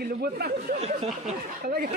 Gilubot na. Talaga.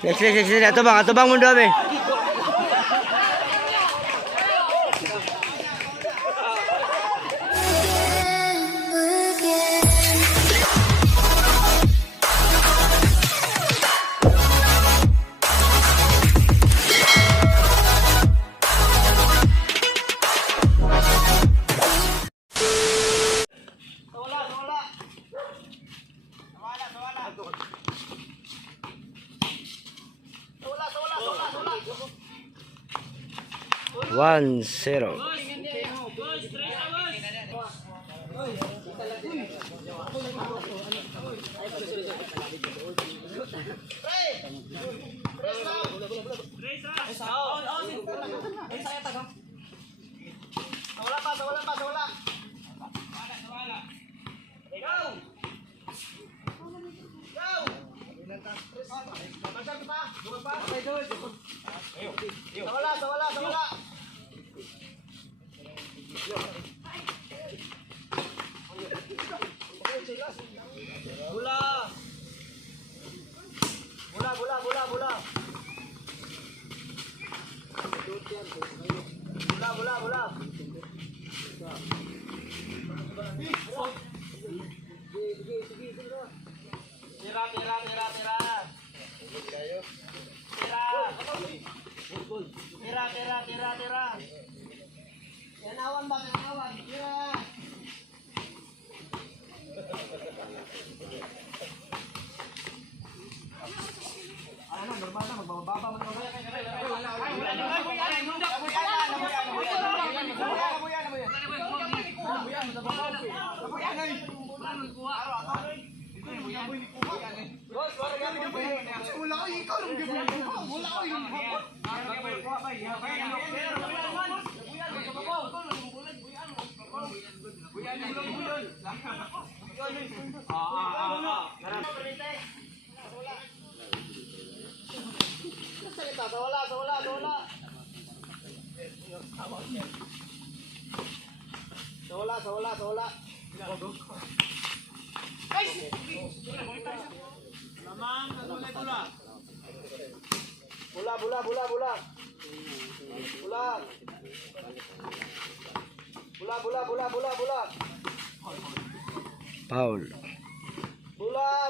Next, atubang mo dami. One zero. Tira. Yan awan ba? Tira. Ano, normal na, magbababa man ako. Sawala. Bola. Foul. Bola.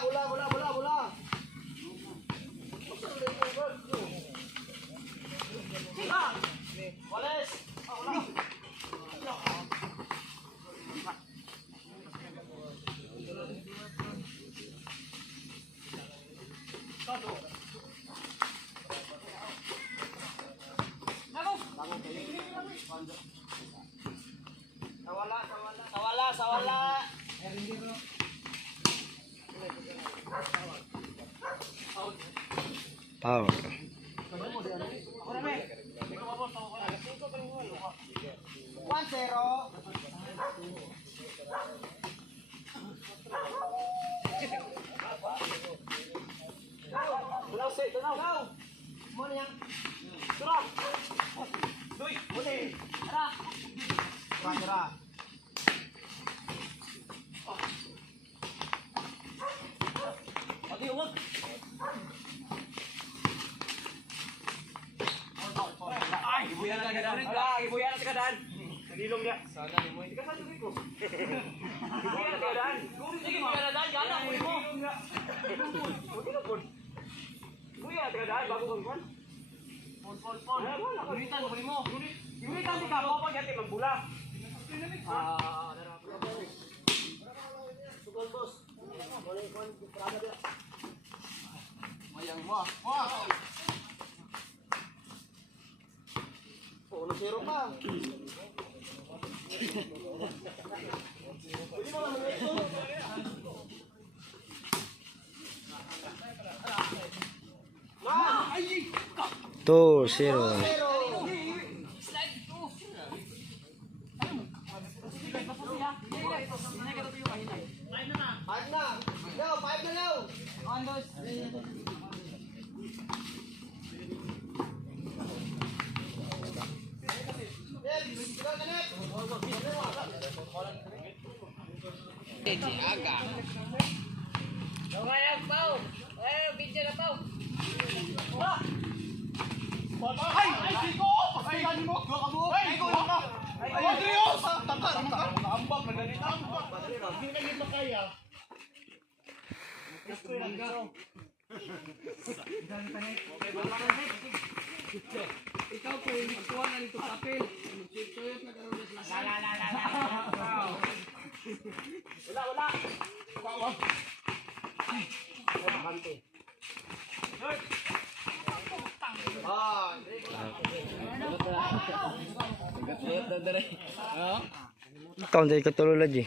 sa wala. Foul. 1-0. Tunaw. Mo na yan. Tara. Duy, muli. Tara. Tara. Pati uwag. Ay, ibuyan na kadaan. Ibuyan na sa kadaan. Nilong niya. Sana ni mo. Hindi ka sa tuloy ko. Ibuyan na kadaan. Sige, ibuyan na kadaan. Yana, muli mo. Muli na po. Ibuyan na kadaan. Bago kong kon. Pon. Unitan, muli mo. Unitan, di ka. Kapag yan, magbula. Sugol, boss. Muli kon. Mayang mo. Oh, 0 pa. Pwede mo naman ito. 2-0. Five na lang. Ikaw po yung ikuha na nito papel. Tuyot na karoon sa Wala. Ikaw hindi ka tulad eh.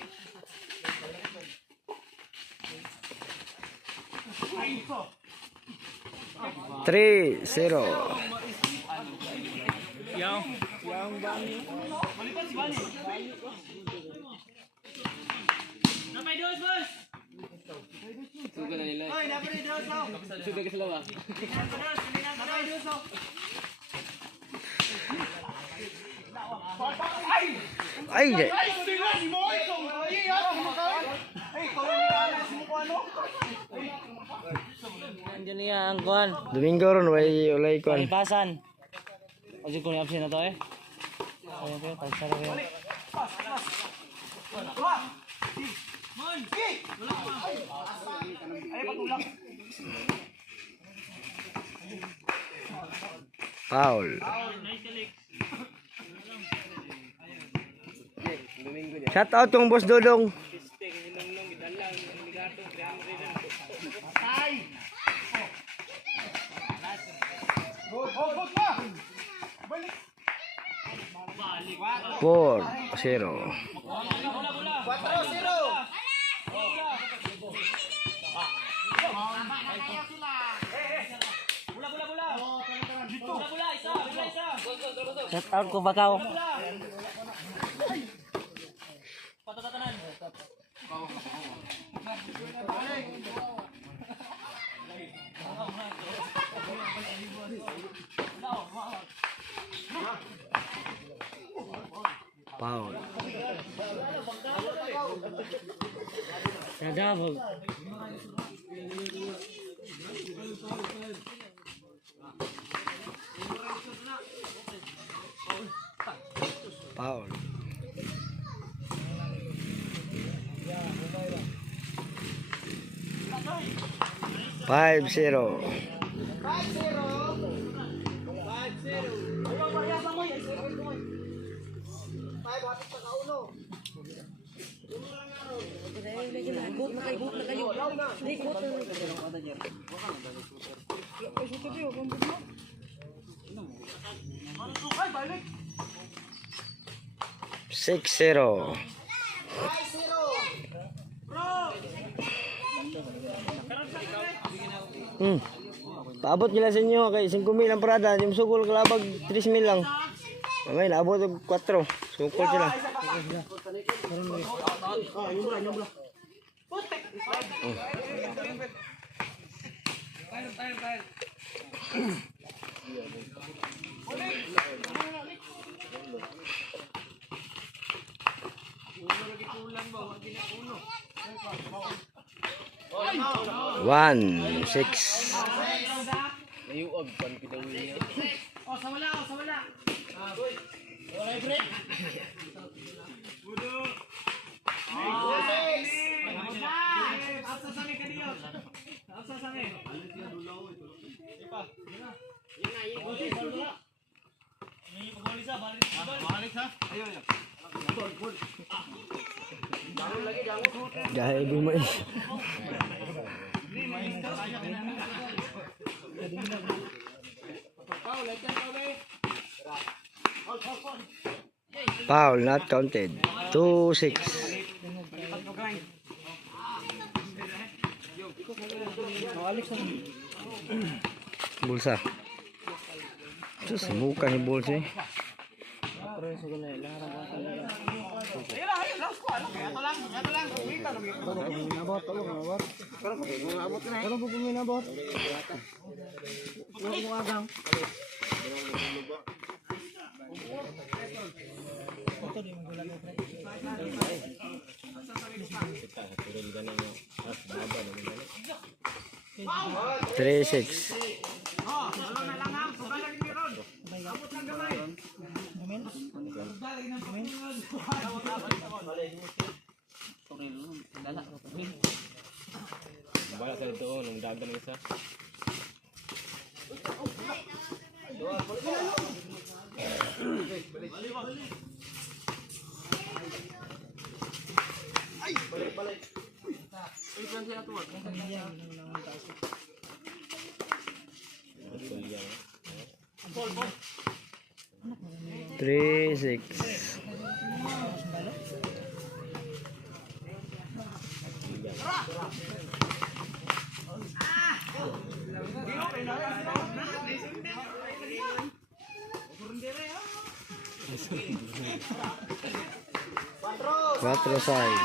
Three, 0. Napay dos, boss. Suga na nila. Oy, napay dos. Suga ka sila ba? Napay dos. Ay, di. Andiyan niya ang kuhan. Domingo ron, walay kuan. Palipasan. O di ko ni absent na to eh. Ayan ko, pagsara ko yun. Foul. Shout out tong Boss Dodong. Four, 0. 4-0. Shout out ko Bakaw. Foul. Nadabog. Foul. Five, 0. 5 hapit sa kaulo. Six, 0. 5-0. Paabot nila sa inyo kay 5,000 ang parada. Yung sukol kalabag 3,000 lang. Mamay, naabot og 4. Sukol sila. Tayo. 1-6. Oh, sa wala, oh, sa wala. Gaya ibu mo eh. Foul, not counted. 2-6. Bulsa. Sus, buka ni bulsa eh. Three six. Bala sa ito, nung dagan ng isa. Three six. Cuatro seis.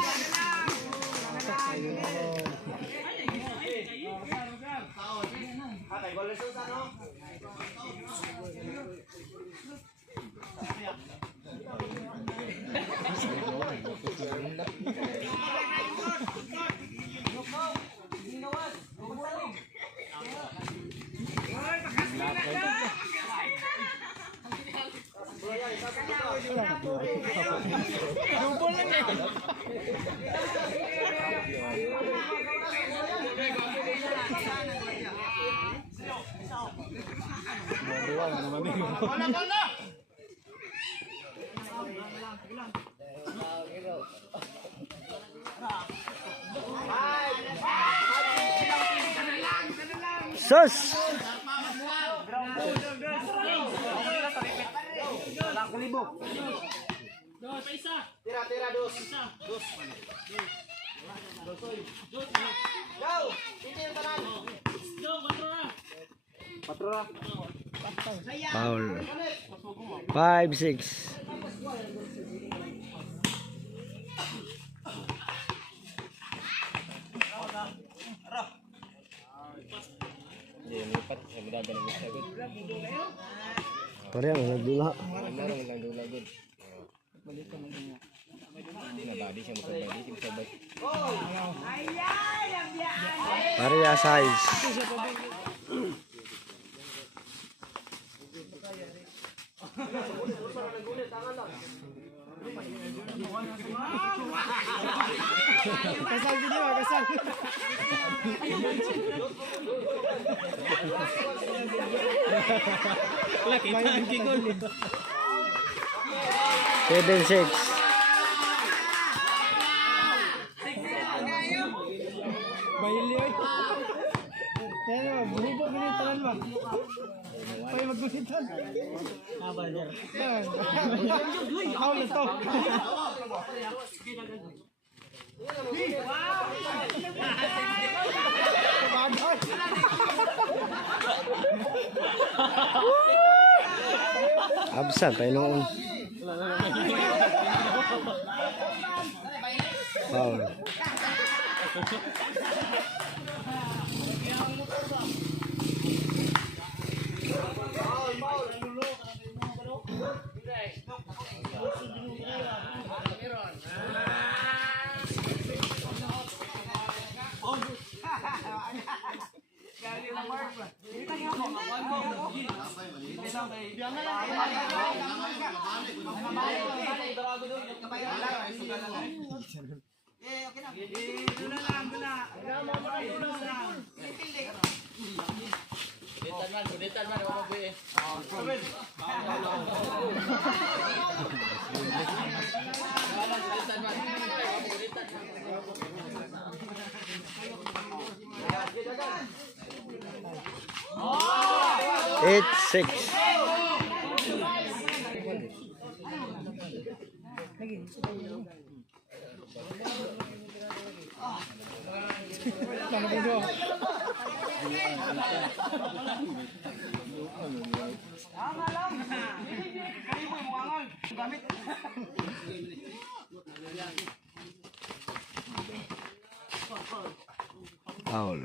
Sus! Foul. 5-6. Parehang nagdula. Pareha size. Kasal video, kasal. Laki ang kigol. 7-6. Bailyo. Kaya bubo ginitan ba? Pay magunitan. Baler. Haul to. Wow! Absent tayo noon. Foul. Eight, 6. Foul.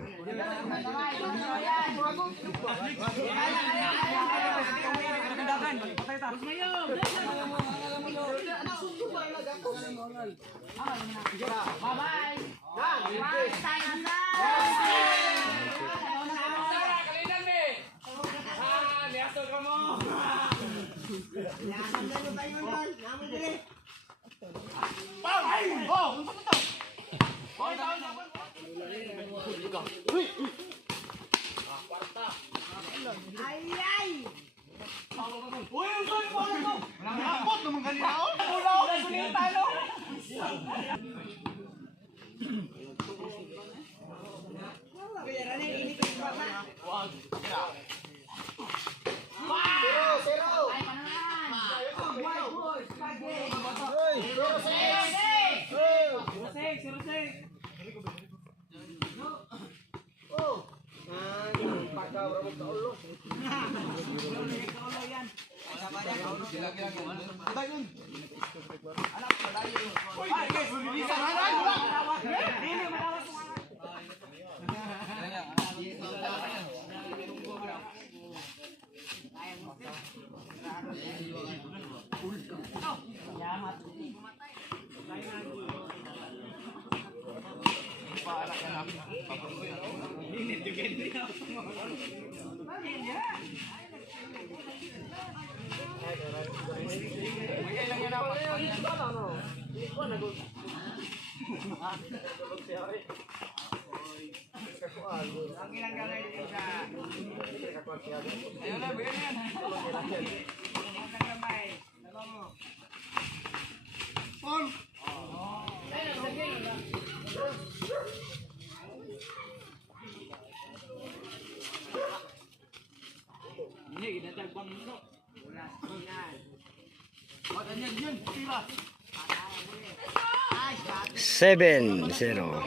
Seven, 0.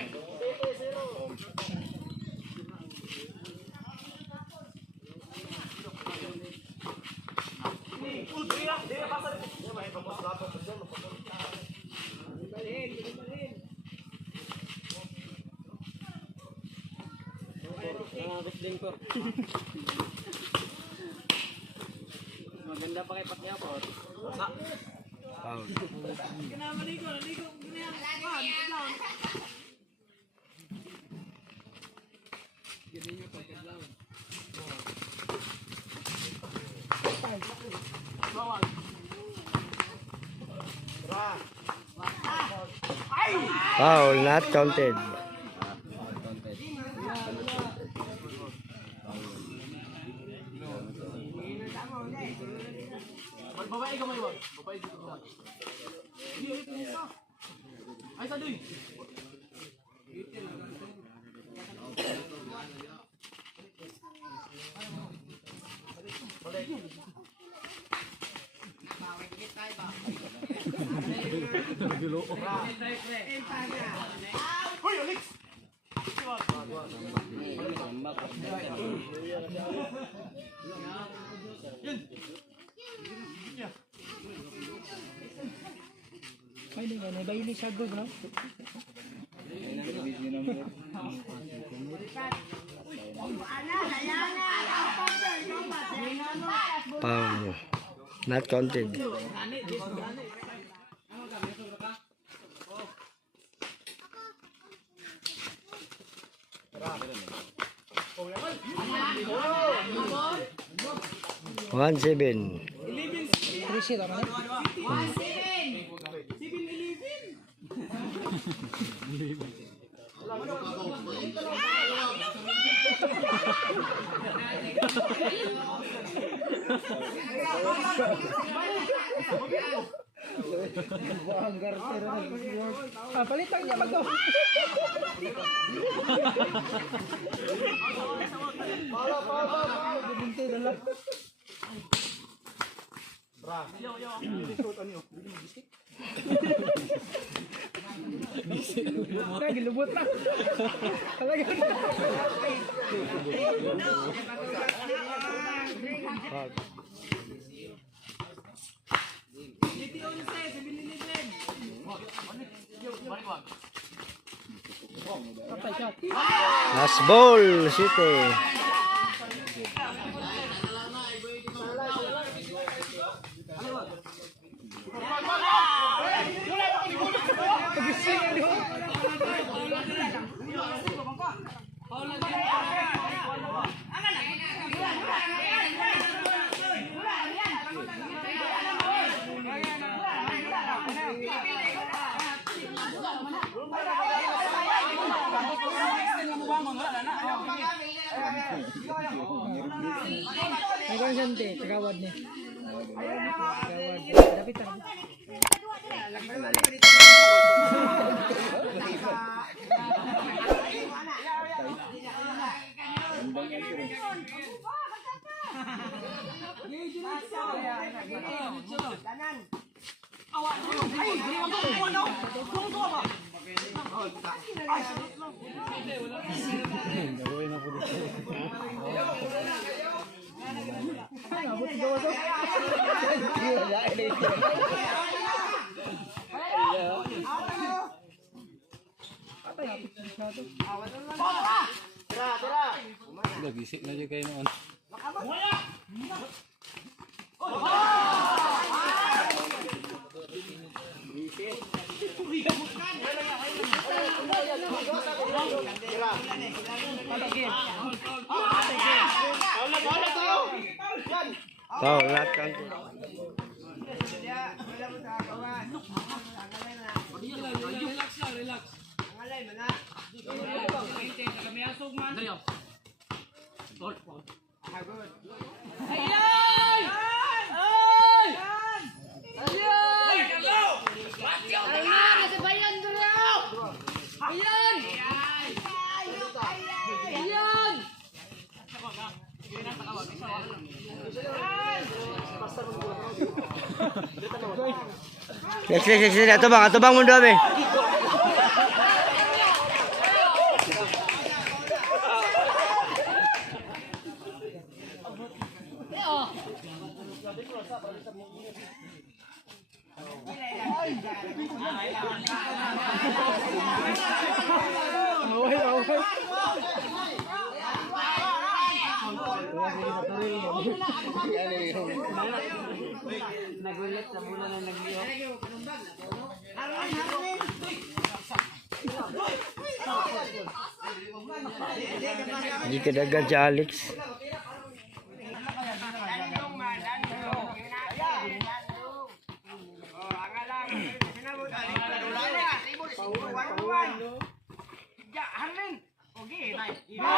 Maganda pa kay Patya po. Foul. Foul, not counted. Babae ka may wag. Babae dito ka. Ay sa duy. Hoy, Alex. Yan. Pang not counted. One seven. Palitan niya mag Gilubot na. Talaga. Last ball, City. Hanggang sante, tagawad ni. Tagawad. Dapit na. Gisik na dyan kayo noon. Foul, not counted. Relax lang, relax. Next. Atubang mo doon, eh. Nagulit sa mula na nag-iyo. Hindi ka dagan si Alex. Harlin. Okay, bye.